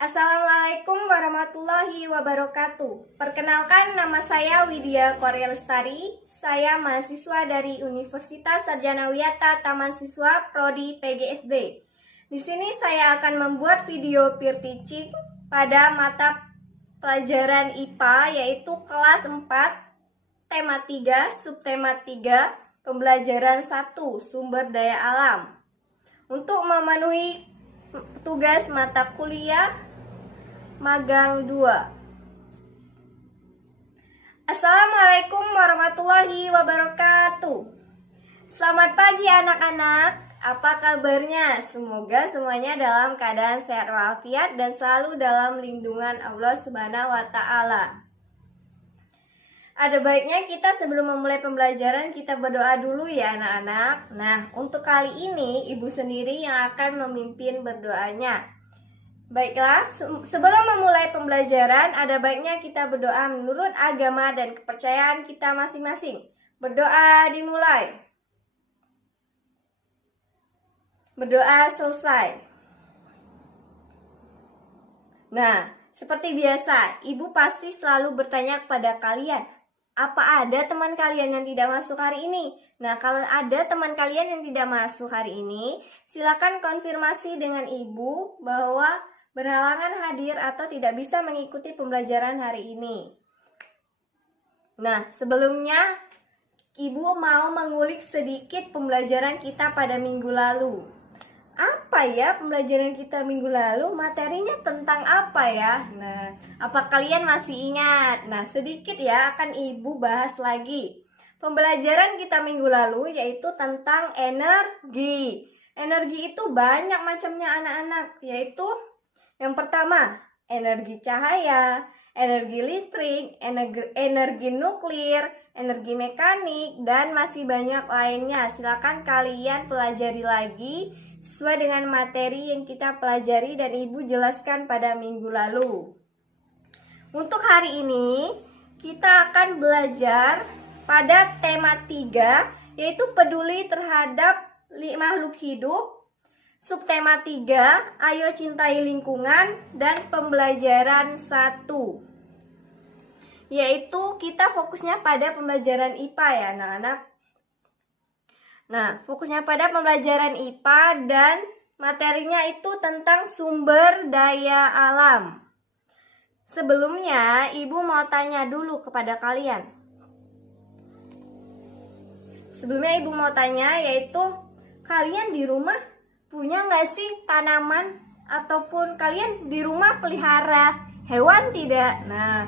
Assalamualaikum warahmatullahi wabarakatuh. Perkenalkan, nama saya Widya Korea Lestari. Saya mahasiswa dari Universitas Sarjana Wiyata Taman Siswa Prodi PGSD. Di sini saya akan membuat video peer teaching pada mata pelajaran IPA, yaitu kelas 4, tema 3, subtema 3, pembelajaran 1, sumber daya alam. Untuk memenuhi tugas mata kuliah magang 2. Assalamualaikum warahmatullahi wabarakatuh. Selamat pagi anak-anak. Apa kabarnya? Semoga semuanya dalam keadaan sehat walafiat dan selalu dalam lindungan Allah Subhanahu wa taala. Ada baiknya kita sebelum memulai pembelajaran kita berdoa dulu ya anak-anak. Nah, untuk kali ini ibu sendiri yang akan memimpin berdoanya. Baiklah, sebelum memulai pembelajaran, ada baiknya kita berdoa menurut agama dan kepercayaan kita masing-masing. Berdoa dimulai. Berdoa selesai. Nah, seperti biasa, ibu pasti selalu bertanya kepada kalian, apa ada teman kalian yang tidak masuk hari ini? Nah, kalau ada teman kalian yang tidak masuk hari ini, silakan konfirmasi dengan ibu bahwa berhalangan hadir atau tidak bisa mengikuti pembelajaran hari ini. Nah, sebelumnya ibu mau mengulik sedikit pembelajaran kita pada minggu lalu. Apa ya pembelajaran kita minggu lalu? Materinya tentang apa ya? Nah, apa kalian masih ingat? Nah, sedikit ya akan ibu bahas lagi. Pembelajaran kita minggu lalu yaitu tentang energi. Energi itu banyak macamnya anak-anak, yaitu yang pertama, energi cahaya, energi listrik, energi nuklir, energi mekanik, dan masih banyak lainnya. Silakan kalian pelajari lagi sesuai dengan materi yang kita pelajari dan ibu jelaskan pada minggu lalu. Untuk hari ini, kita akan belajar pada tema 3, yaitu peduli terhadap makhluk hidup. Subtema 3, ayo cintai lingkungan, dan pembelajaran 1. Yaitu kita fokusnya pada pembelajaran IPA ya anak-anak. Nah, fokusnya pada pembelajaran IPA dan materinya itu tentang sumber daya alam. Sebelumnya, ibu mau tanya dulu kepada kalian. Sebelumnya ibu mau tanya yaitu kalian di rumah punya nggak sih tanaman ataupun kalian di rumah pelihara hewan tidak? Nah,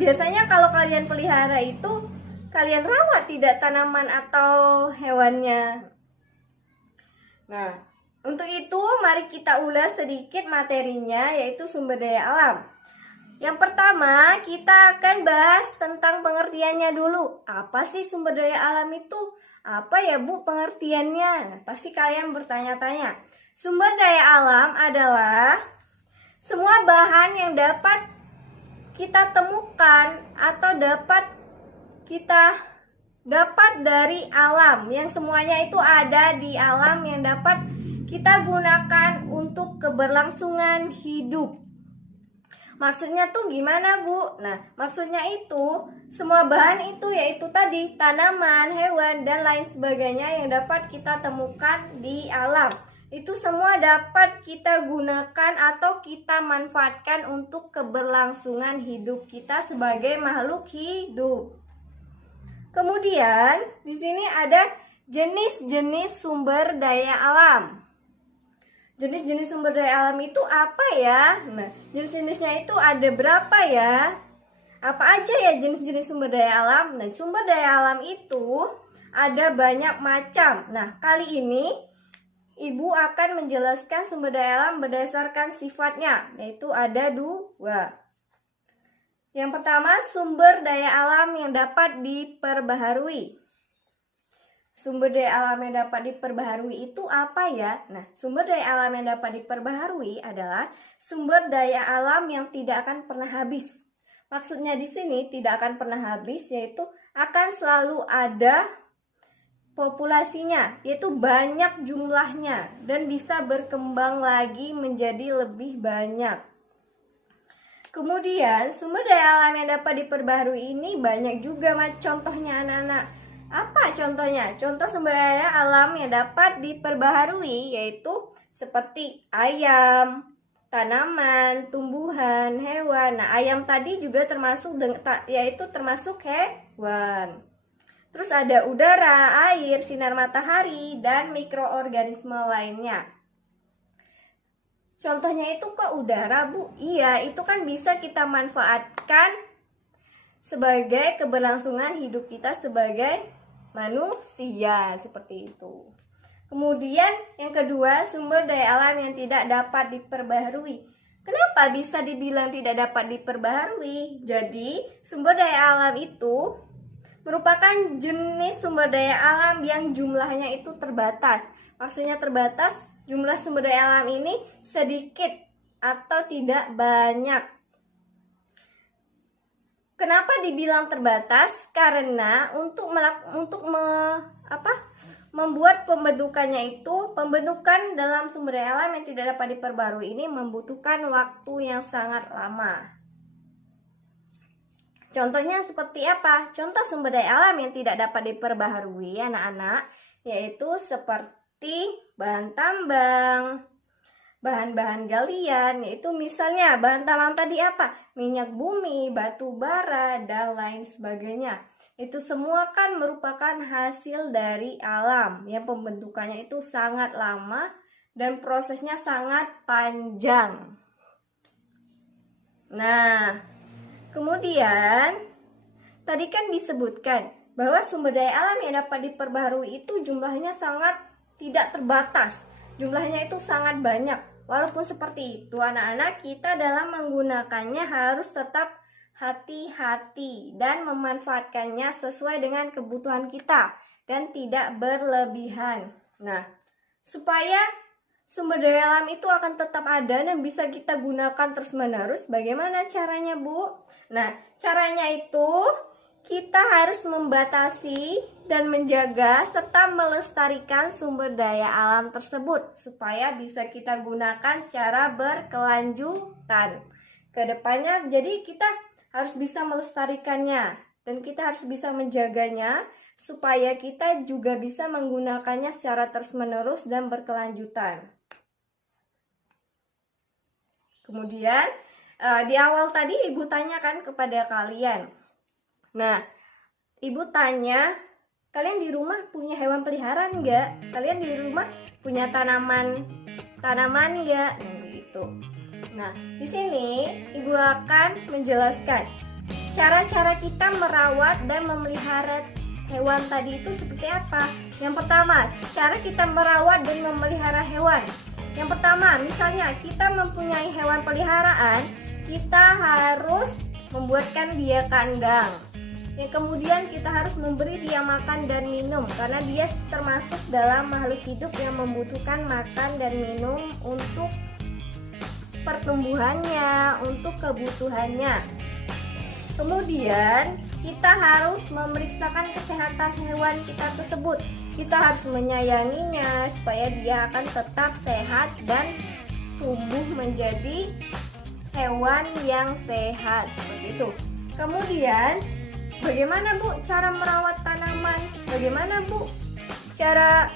biasanya kalau kalian pelihara itu kalian rawat tidak tanaman atau hewannya? Nah, untuk itu mari kita ulas sedikit materinya yaitu sumber daya alam. Yang pertama kita akan bahas tentang pengertiannya dulu. Apa sih sumber daya alam itu? Apa ya Bu pengertiannya? Nah, pasti kalian bertanya-tanya. Sumber daya alam adalah semua bahan yang dapat kita temukan atau dapat dari alam, yang semuanya itu ada di alam yang dapat kita gunakan untuk keberlangsungan hidup. Maksudnya tuh gimana Bu? Nah, maksudnya itu semua bahan itu yaitu tadi tanaman, hewan, dan lain sebagainya yang dapat kita temukan di alam. Itu semua dapat kita gunakan atau kita manfaatkan untuk keberlangsungan hidup kita sebagai makhluk hidup. Kemudian di sini ada jenis-jenis sumber daya alam. Jenis-jenis sumber daya alam itu apa ya? Nah, jenis-jenisnya itu ada berapa ya? Apa aja ya jenis-jenis sumber daya alam? Nah, sumber daya alam itu ada banyak macam. Nah, kali ini ibu akan menjelaskan sumber daya alam berdasarkan sifatnya, yaitu ada 2. Yang pertama, sumber daya alam yang dapat diperbaharui. Sumber daya alam yang dapat diperbaharui itu apa ya? Nah, sumber daya alam yang dapat diperbaharui adalah sumber daya alam yang tidak akan pernah habis. Maksudnya di sini tidak akan pernah habis, yaitu akan selalu ada populasinya, yaitu banyak jumlahnya dan bisa berkembang lagi menjadi lebih banyak. Kemudian, sumber daya alam yang dapat diperbaharui ini banyak juga contohnya anak-anak. Apa contohnya? Contoh sumber daya alam yang dapat diperbaharui yaitu seperti ayam, tanaman, tumbuhan, hewan. Nah, ayam tadi juga termasuk termasuk hewan. Terus ada udara, air, sinar matahari, dan mikroorganisme lainnya. Contohnya itu kok udara, Bu? Iya, itu kan bisa kita manfaatkan sebagai keberlangsungan hidup kita sebagai manusia, seperti itu. Kemudian yang kedua, sumber daya alam yang tidak dapat diperbaharui. Kenapa bisa dibilang tidak dapat diperbaharui? Jadi, sumber daya alam itu merupakan jenis sumber daya alam yang jumlahnya itu terbatas. Maksudnya terbatas, jumlah sumber daya alam ini sedikit atau tidak banyak. Kenapa dibilang terbatas? Karena membuat pembentukan dalam sumber daya alam yang tidak dapat diperbarui ini membutuhkan waktu yang sangat lama. Contohnya seperti apa? Contoh sumber daya alam yang tidak dapat diperbaharui anak-anak yaitu seperti bahan tambang, bahan-bahan galian, yaitu misalnya bahan tambang tadi apa? Minyak bumi, batu bara, dan lain sebagainya. Itu semua kan merupakan hasil dari alam yang pembentukannya itu sangat lama dan prosesnya sangat panjang. Nah, kemudian tadi kan disebutkan bahwa sumber daya alam yang dapat diperbaharui itu jumlahnya sangat tidak terbatas. Jumlahnya itu sangat banyak. Walaupun seperti itu, anak-anak, kita dalam menggunakannya harus tetap hati-hati dan memanfaatkannya sesuai dengan kebutuhan kita dan tidak berlebihan. Nah, supaya sumber daya alam itu akan tetap ada dan bisa kita gunakan terus-menerus, bagaimana caranya, Bu? Nah, caranya itu kita harus membatasi dan menjaga serta melestarikan sumber daya alam tersebut supaya bisa kita gunakan secara berkelanjutan ke depannya. Jadi kita harus bisa melestarikannya dan kita harus bisa menjaganya supaya kita juga bisa menggunakannya secara terus-menerus dan berkelanjutan. Kemudian di awal tadi Ibu tanyakan kepada kalian. Nah, Ibu tanya, kalian di rumah punya hewan peliharaan nggak? Kalian di rumah punya tanaman nggak? Nah, begitu. Nah, di sini Ibu akan menjelaskan cara-cara kita merawat dan memelihara hewan tadi itu seperti apa. Yang pertama, cara kita merawat dan memelihara hewan. Yang pertama, misalnya kita mempunyai hewan peliharaan, kita harus membuatkan dia kandang. Yang kemudian kita harus memberi dia makan dan minum karena dia termasuk dalam makhluk hidup yang membutuhkan makan dan minum untuk pertumbuhannya, untuk kebutuhannya. Kemudian kita harus memeriksakan kesehatan hewan kita tersebut. Kita harus menyayanginya supaya dia akan tetap sehat dan tumbuh menjadi hewan yang sehat seperti itu. Kemudian bagaimana, Bu, cara merawat tanaman? Bagaimana, Bu, cara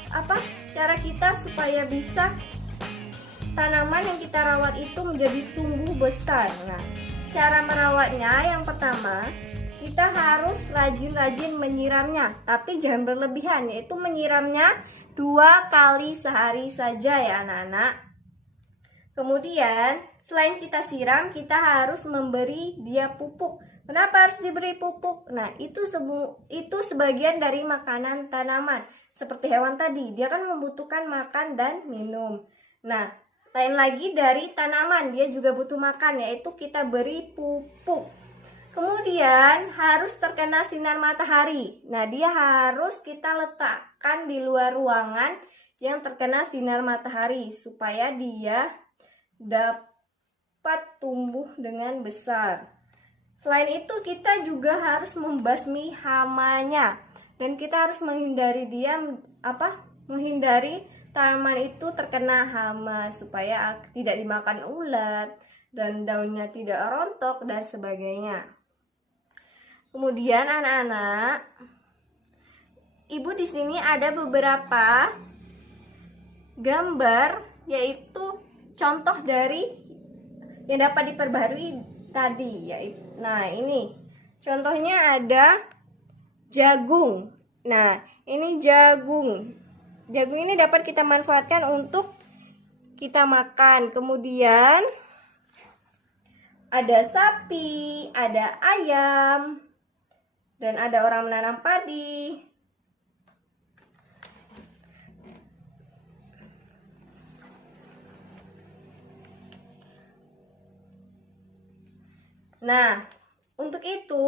kita supaya bisa tanaman yang kita rawat itu menjadi tumbuh besar? Nah, cara merawatnya yang pertama, kita harus rajin-rajin menyiramnya, tapi jangan berlebihan, yaitu menyiramnya 2 kali sehari saja ya anak-anak. Kemudian selain kita siram, kita harus memberi dia pupuk. Kenapa harus diberi pupuk? Nah, itu sebagian dari makanan tanaman. Seperti hewan tadi, dia kan membutuhkan makan dan minum. Nah, lain lagi dari tanaman, dia juga butuh makan, yaitu kita beri pupuk. Kemudian harus terkena sinar matahari. Nah, dia harus kita letakkan di luar ruangan yang terkena sinar matahari supaya dia dapat tumbuh dengan besar. Selain itu, kita juga harus membasmi hamanya dan kita harus menghindari tanaman itu terkena hama supaya tidak dimakan ulat dan daunnya tidak rontok dan sebagainya. Kemudian anak-anak, Ibu di sini ada beberapa gambar, yaitu contoh dari yang dapat diperbarui tadi. Nah, ini contohnya ada jagung. Nah, ini jagung. Jagung ini dapat kita manfaatkan untuk kita makan. Kemudian ada sapi, ada ayam, dan ada orang menanam padi. Nah, untuk itu,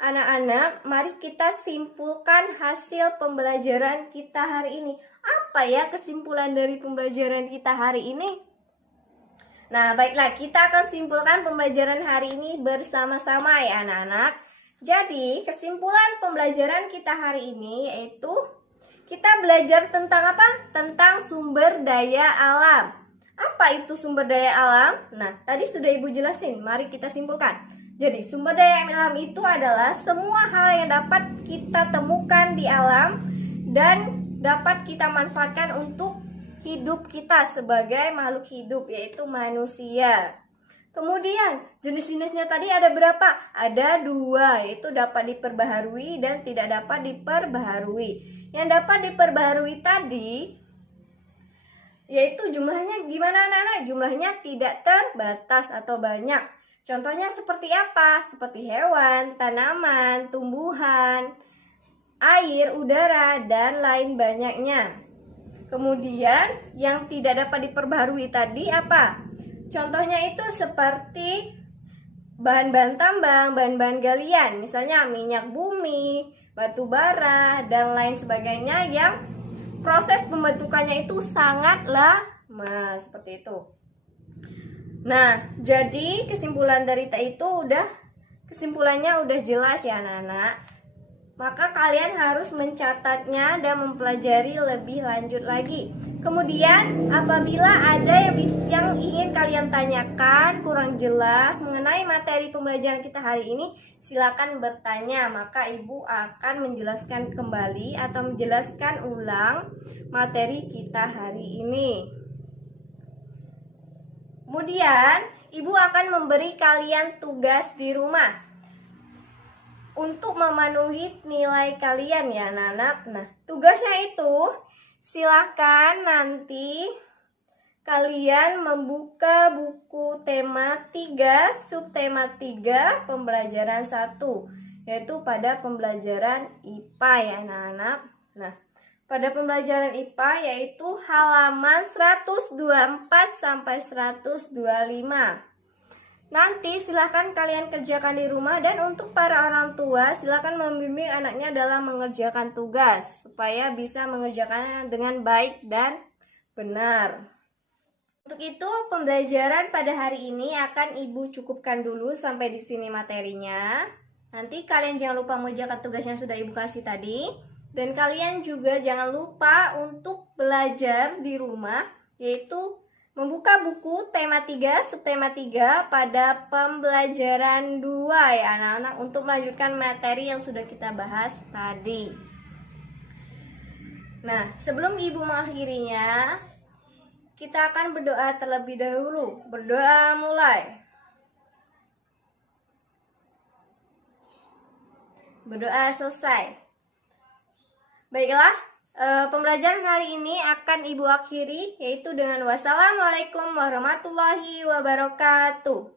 anak-anak, mari kita simpulkan hasil pembelajaran kita hari ini. Apa ya kesimpulan dari pembelajaran kita hari ini? Nah, baiklah, kita akan simpulkan pembelajaran hari ini bersama-sama ya anak-anak. Jadi, kesimpulan pembelajaran kita hari ini yaitu kita belajar tentang apa? Tentang sumber daya alam. Apa itu sumber daya alam? Nah, tadi sudah Ibu jelasin. Mari kita simpulkan. Jadi, sumber daya alam itu adalah semua hal yang dapat kita temukan di alam dan dapat kita manfaatkan untuk hidup kita sebagai makhluk hidup, yaitu manusia. Kemudian, jenis-jenisnya tadi ada berapa? Ada 2, yaitu dapat diperbaharui dan tidak dapat diperbaharui. Yang dapat diperbaharui tadi yaitu jumlahnya gimana anak-anak? Jumlahnya tidak terbatas atau banyak. Contohnya seperti apa? Seperti hewan, tanaman, tumbuhan, air, udara, dan lain banyaknya. Kemudian yang tidak dapat diperbaharui tadi apa? Contohnya itu seperti bahan-bahan tambang, bahan-bahan galian, misalnya minyak bumi, batu bara, dan lain sebagainya yang proses pembentukannya itu sangat lama, seperti itu. Nah, jadi kesimpulannya udah jelas ya anak-anak. Maka kalian harus mencatatnya dan mempelajari lebih lanjut lagi. Kemudian apabila ada yang ingin kalian tanyakan kurang jelas mengenai materi pembelajaran kita hari ini, silakan bertanya. Maka Ibu akan menjelaskan kembali atau menjelaskan ulang materi kita hari ini. Kemudian Ibu akan memberi kalian tugas di rumah untuk memenuhi nilai kalian ya anak-anak. Nah, tugasnya itu silahkan nanti kalian membuka buku tema 3, subtema 3, pembelajaran 1, yaitu pada pembelajaran IPA ya anak-anak. Nah, pada pembelajaran IPA yaitu halaman 124 sampai 125. Nanti silahkan kalian kerjakan di rumah, dan untuk para orang tua silahkan membimbing anaknya dalam mengerjakan tugas supaya bisa mengerjakannya dengan baik dan benar. Untuk itu pembelajaran pada hari ini akan Ibu cukupkan dulu sampai di sini materinya. Nanti kalian jangan lupa mengerjakan tugasnya sudah Ibu kasih tadi, dan kalian juga jangan lupa untuk belajar di rumah, yaitu membuka buku tema 3, subtema 3 pada pembelajaran 2 ya anak-anak, untuk melanjutkan materi yang sudah kita bahas tadi. Nah, sebelum Ibu mengakhirinya, kita akan berdoa terlebih dahulu. Berdoa mulai. Berdoa selesai. Baiklah. Pembelajaran hari ini akan Ibu akhiri, yaitu dengan wassalamualaikum warahmatullahi wabarakatuh.